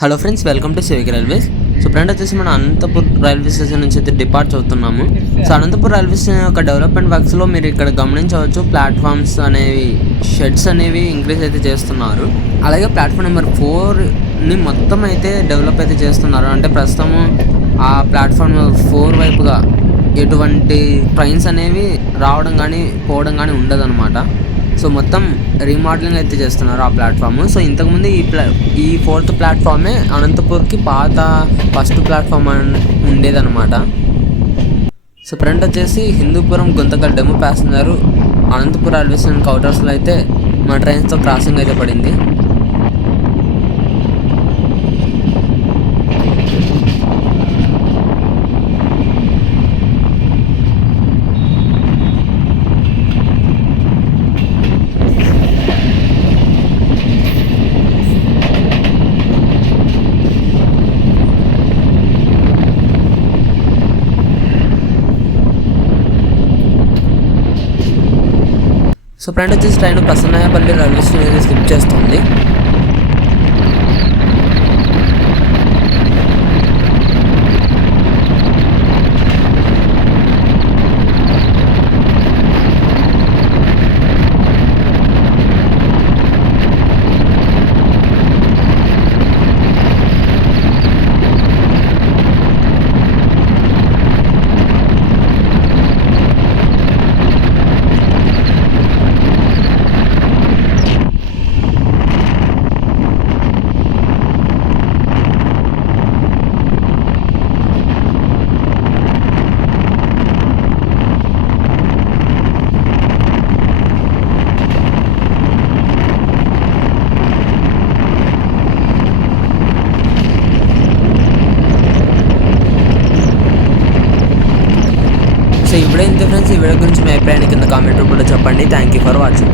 Hello friends, welcome to civic railways. So friend వచ్చేసి మనం Anantapur railway station నుంచి అయితే డిపార్ట్ అవుతున్నాము. సో అనంతపూర్ రైల్వే స్టేషన్ యొక్క డెవలప్మెంట్ వర్క్స్లో మీరు ఇక్కడ గమనించవచ్చు, ప్లాట్ఫామ్స్ అనేవి, షెడ్స్ అనేవి ఇంక్రీజ్ అయితే చేస్తున్నారు. అలాగే ప్లాట్ఫామ్ నెంబర్ 4ని మొత్తం అయితే డెవలప్ అయితే చేస్తున్నారు. అంటే ప్రస్తుతము ఆ ప్లాట్ఫామ్ నెంబర్ 4 వైపుగా ఎటువంటి ట్రైన్స్ అనేవి రావడం కానీ పోవడం కానీ ఉండదన్నమాట. సో మొత్తం రీమోడలింగ్ అయితే చేస్తున్నారు ఆ ప్లాట్ఫామ్. సో ఇంతకుముందు ఈ 4th ప్లాట్ఫామే అనంతపూర్కి పాత ఫస్ట్ ప్లాట్ఫామ్ ఉండేదన్నమాట. సో ఫ్రంట్ వచ్చేసి Hindupuram Guntakal demo passenger Anantapuram railway station కౌంటర్స్లో అయితే మన ట్రైన్స్తో క్రాసింగ్ అయితే పడింది. సో ఫ్రెండ్ వచ్చేసి train Prasannayapalli railway station skip చేస్తుంది. సో ఇప్పుడే ఇంతే ఫ్రెండ్స్. ఈ వీడియో గురించి మీ అభిప్రాయాన్ని కింద కామెంట్ రూపంలో చెప్పండి. Thank you for watching.